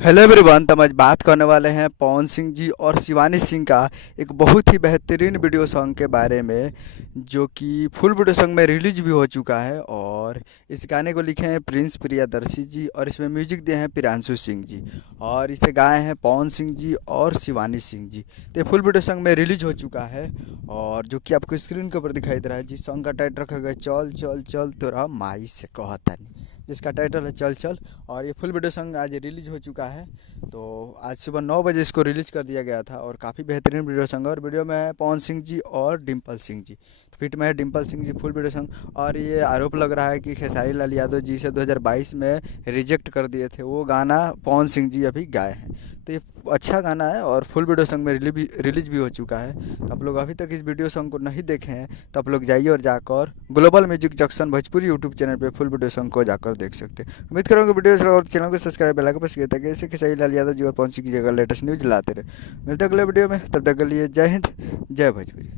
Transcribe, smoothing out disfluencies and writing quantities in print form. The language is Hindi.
Hello everyone. तो हम आज बात करने वाले हैं पवन सिंह जी और शिवानी सिंह का एक बहुत ही बेहतरीन वीडियो सॉन्ग के बारे में, जो कि फुल वीडियो सॉन्ग में रिलीज भी हो चुका है। और इस गाने को लिखे हैं प्रिंस प्रियदर्शी जी और इसमें म्यूजिक दिए हैं प्रियांशु सिंह जी और इसे गाए हैं पवन सिंह जी और शिवानी सिंह जी। तो ये फुल वीडियो सॉन्ग में रिलीज हो चुका है और जो कि आपको स्क्रीन के ऊपर दिखाई दे रहा है। जिस सॉन्ग का टाइटल रखा गया है चल चल चल तोरा माई से कहतानी, जिसका टाइटल है चल चल। और ये फुल वीडियो सॉन्ग आज रिलीज हो चुका है। तो आज सुबह 9 बजे इसको रिलीज़ कर दिया गया था और काफ़ी बेहतरीन वीडियो सॉन्ग है। और वीडियो में है पवन सिंह जी और डिम्पल सिंह जी, तो फिट में है Dimple Singh ji full video song. और ये आरोप लग रहा है कि खेसारी लाल यादव जी से 2022 में रिजेक्ट कर दिए थे, वो गाना पवन सिंह जी अभी गाए हैं। तो ये अच्छा गाना है और फुल वीडियो सॉन्ग में रिलीज भी हो चुका है। तो आप लोग अभी तक इस वीडियो सॉन्ग को नहीं देखे हैं तो आप लोग जाइए और जाकर global music junction Bhojpuri YouTube channel पे फुल वीडियो सॉन्ग को जाकर देख सकते हैं। उम्मीद करूँगा वीडियो अच्छा लगा और चैनल को सब्सक्राइब बेल आइकन प्रेस किया ताकि ऐसे खेसारी लाल यादव जी और पवन सिंह की जगह लेटेस्ट न्यूज लाते रहे। मिलते हैं अगले वीडियो में, तब तक के लिए जय हिंद जय भोजपुरी।